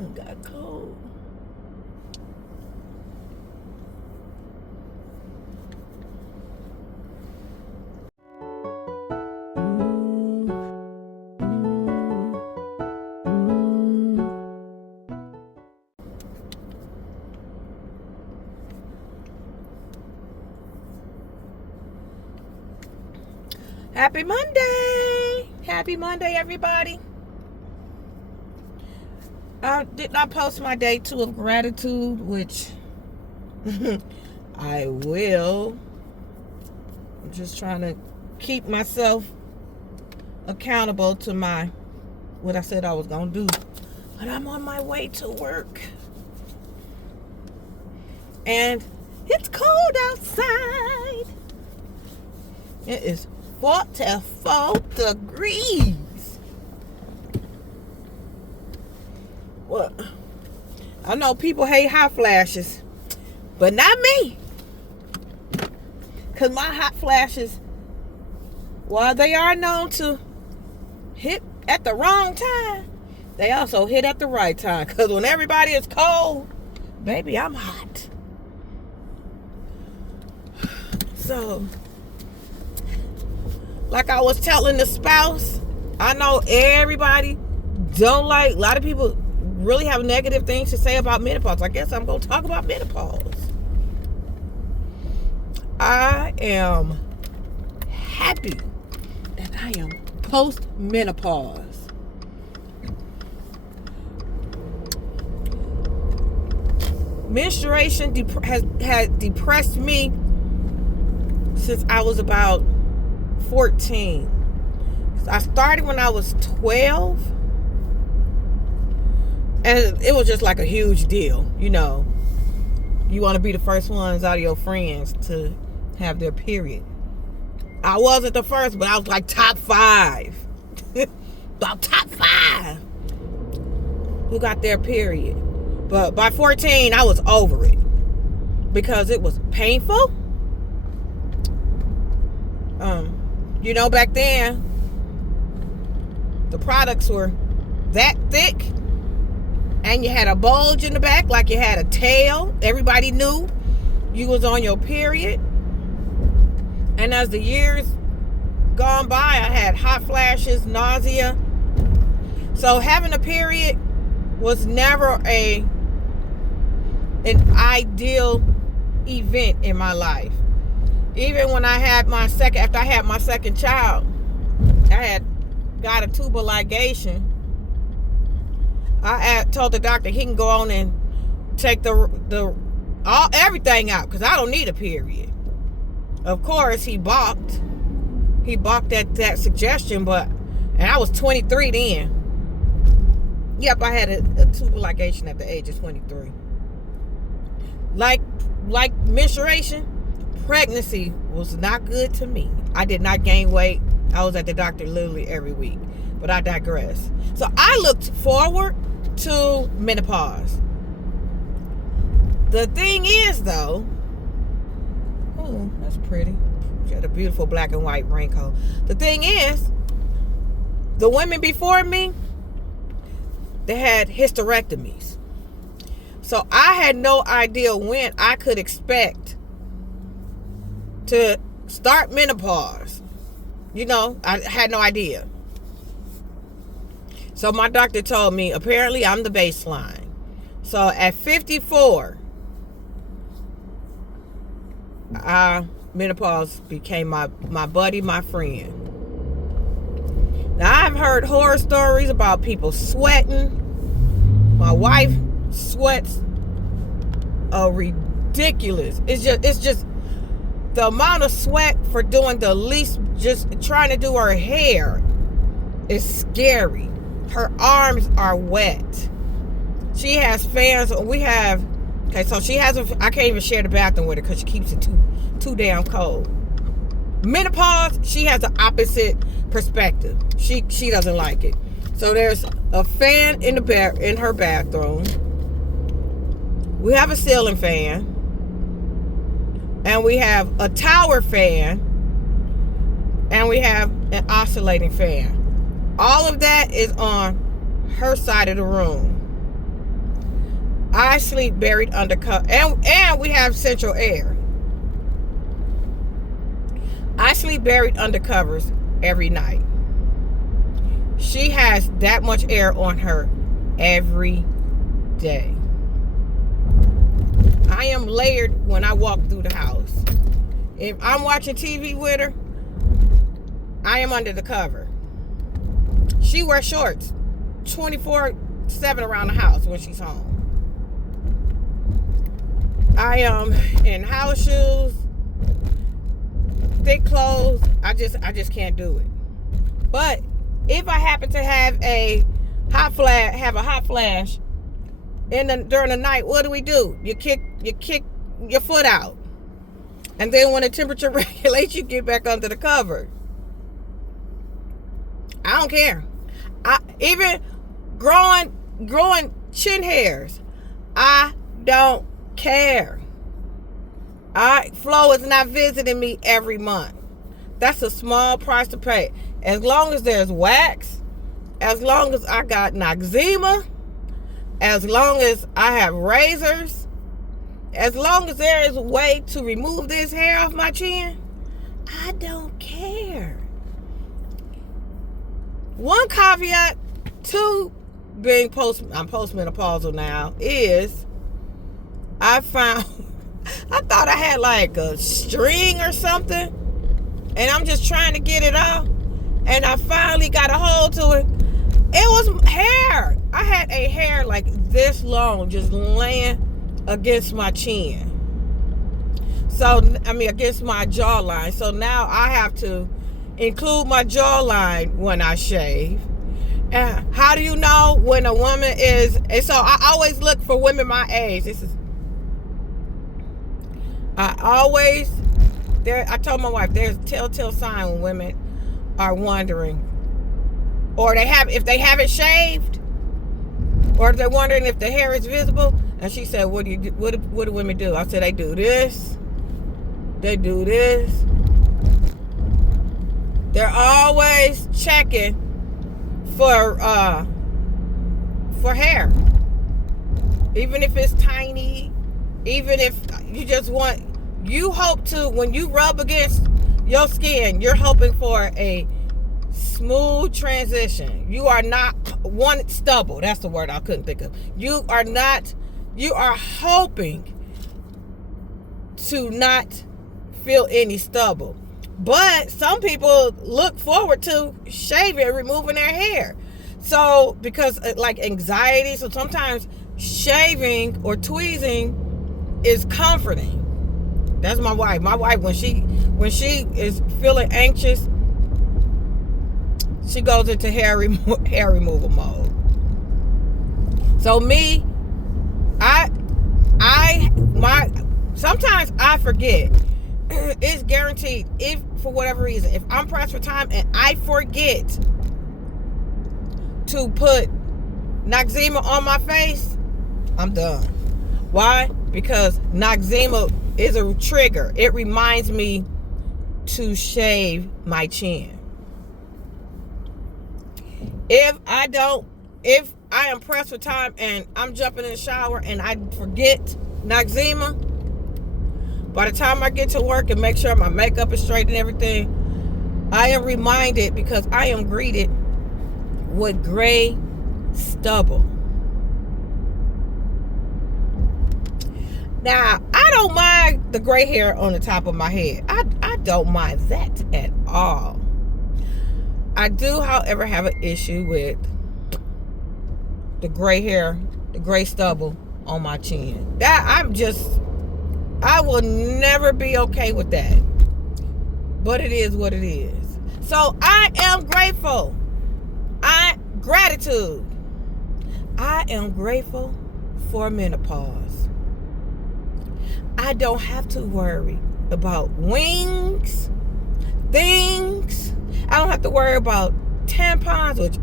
Got cold. Happy Monday! Happy Monday, everybody. I did not post my day 2 of gratitude, which I will. I'm just trying to keep myself accountable to what I said I was going to do. But I'm on my way to work. And it's cold outside. It is 44 degrees. What? I know people hate hot flashes, but not me. Because my hot flashes, while they are known to hit at the wrong time, they also hit at the right time. Because when everybody is cold, baby, I'm hot. So, like I was telling the spouse, I know everybody don't like, a lot of people really have negative things to say about menopause. I guess I'm going to talk about menopause. I am happy that I am post-menopause. Menstruation had depressed me since I was about 14. I started when I was 12. And it was just like a huge deal. You know, you want to be the first ones out of your friends to have their period. I wasn't the first, but I was like top 5. About top 5 who got their period. But by 14, I was over it. Because it was painful. You know, back then, the products were that thick. And you had a bulge in the back like you had a tail. Everybody knew you was on your period. And as the years gone by, I had hot flashes, nausea. So having a period was never an ideal event in my life. Even when after I had my second child, I had got a tubal ligation. I told the doctor he can go on and take everything out because I don't need a period. Of course, he balked. He balked at that suggestion, and I was 23 then. Yep, I had a tubal ligation at the age of 23. Like menstruation, pregnancy was not good to me. I did not gain weight. I was at the doctor literally every week. But I digress. So I looked forward to menopause. The thing is, though, oh, that's pretty. She had a beautiful black and white raincoat. The thing is, the women before me, they had hysterectomies. So I had no idea when I could expect to start menopause. You know, I had no idea. So my doctor told me, apparently I'm the baseline. So at 54, menopause became my buddy, my friend. Now I've heard horror stories about people sweating. My wife sweats ridiculous. It's just the amount of sweat for doing the least, just trying to do her hair is scary. Her arms are wet. She has fans. So she has I can't even share the bathroom with her because she keeps it too damn cold. Menopause, she has the opposite perspective. She doesn't like it. So there's a fan in her bathroom. We have a ceiling fan. And we have a tower fan. And we have an oscillating fan. All of that is on her side of the room. I sleep buried under cover, and we have central air. I sleep buried under covers every night. She has that much air on her every day. I am layered when I walk through the house. If I'm watching TV with her, I am under the cover. She wears shorts 24/7 around the house when she's home. I am in house shoes, thick clothes. I just can't do it. But if I happen to have a hot flash during the night, what do? You kick your foot out. And then when the temperature regulates, you get back under the cover. I don't care. Even growing chin hairs, I don't care. Flo is not visiting me every month. That's a small price to pay. As long as there's wax, as long as I got noxema, as long as I have razors, as long as there is a way to remove this hair off my chin, I don't care. One caveat to being I'm postmenopausal now is I thought I had like a string or something, and I'm just trying to get it off, and I finally got a hold to it. It was hair. I had a hair like this long just laying against my chin. Against my jawline. So now I have to include my jawline when I shave. And how do you know when a woman is... And so I always look for women my age. I told my wife, there's a telltale sign when women are wondering, or if they haven't shaved, or if they're wondering if the hair is visible. And she said, what do women do? I said, they do this. They do this. They're always checking for hair. Even if it's tiny, even if you hope to, when you rub against your skin, you're hoping for a smooth transition. You are not one stubble. That's the word I couldn't think of. You are hoping to not feel any stubble. But some people look forward to shaving and removing their hair. So, because like anxiety, so sometimes shaving or tweezing is comforting. That's my wife. My wife, when she is feeling anxious, she goes into hair removal mode. So me, sometimes I forget. It's guaranteed. If for whatever reason, if I'm pressed for time and I forget to put noxema on my face, I'm done. Why? Because noxema is a trigger. It reminds me to shave my chin. If I am pressed for time and I'm jumping in the shower and I forget noxema, by the time I get to work and make sure my makeup is straight and everything, I am reminded, because I am greeted with gray stubble. Now, I don't mind the gray hair on the top of my head. I don't mind that at all. I do, however, have an issue with the gray hair, the gray stubble on my chin. I will never be okay with that. But it is what it is. So I am grateful. Gratitude. I am grateful for menopause. I don't have to worry about things. I don't have to worry about tampons, which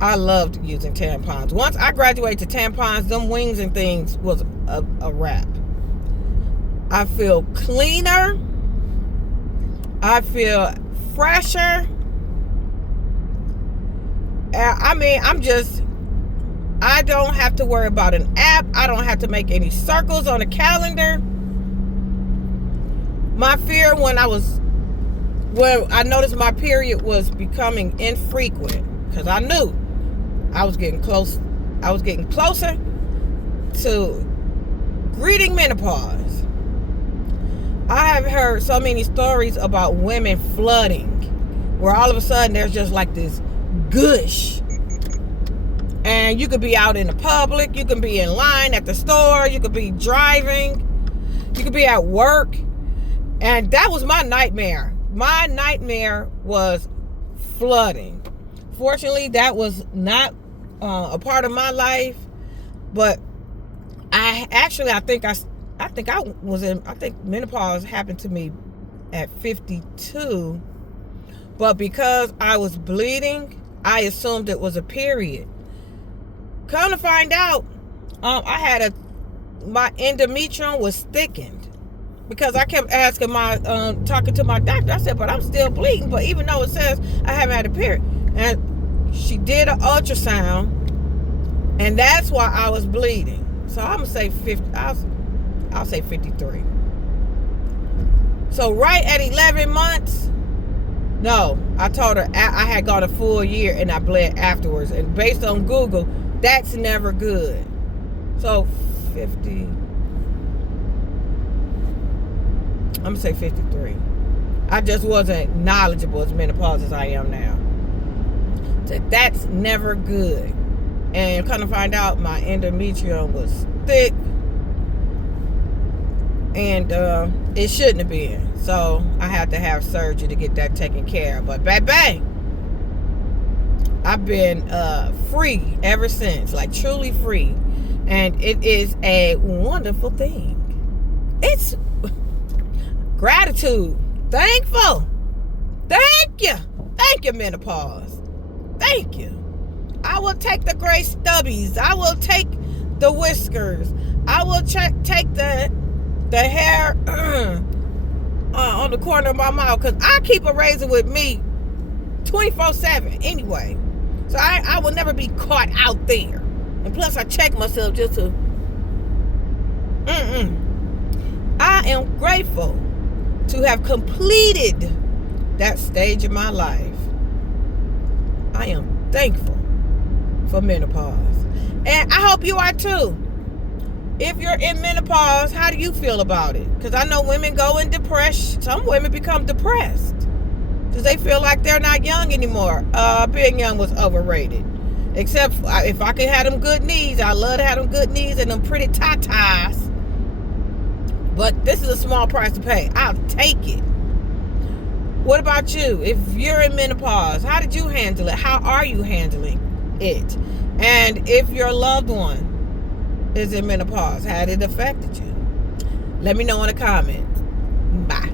I loved using tampons. Once I graduated to tampons, them wings and things was a wrap. I feel cleaner. I feel fresher. I don't have to worry about an app. I don't have to make any circles on a calendar. My fear when I noticed my period was becoming infrequent, because I knew I was getting closer to greeting menopause. I have heard so many stories about women flooding, where all of a sudden there's just like this gush. And you could be out in the public, you can be in line at the store, you could be driving, you could be at work. And that was my nightmare. My nightmare was flooding. Fortunately, that was not a part of my life. But I think menopause happened to me at 52. But because I was bleeding, I assumed it was a period. Come to find out, my endometrium was thickened, because I kept asking talking to my doctor. I said, but I'm still bleeding. But even though it says I haven't had a period, and she did an ultrasound, and that's why I was bleeding. So I'm gonna say 50. I'll say 53. So right at 11 months. No, I told her I had gone a full year and I bled afterwards. And based on Google, that's never good. So 50. I'm going to say 53. I just wasn't knowledgeable as menopause as I am now. So that's never good. And kind of find out my endometrium was thick. And it shouldn't have been. So I had to have surgery to get that taken care of. But baby, I've been free ever since. Like truly free. And it is a wonderful thing. It's gratitude. Thankful. Thank you. Thank you, menopause. Thank you. I will take the gray stubbies. I will take the whiskers. I will take the hair on the corner of my mouth, because I keep a razor with me 24/7 anyway. So I will never be caught out there. And plus I check myself just to I am grateful to have completed that stage of my life. I am thankful for menopause. And I hope you are too. If you're in menopause, how do you feel about it? Because I know women go in depression. Some women become depressed because they feel like they're not young anymore. Being young was overrated. Except if I could have them good knees. I love to have them good knees and them pretty tatas. But this is a small price to pay. I'll take it. What about you? If you're in menopause, how did you handle it? How are you handling it? And if your loved one is in menopause, how did it affected you? Let me know in the comments. Bye.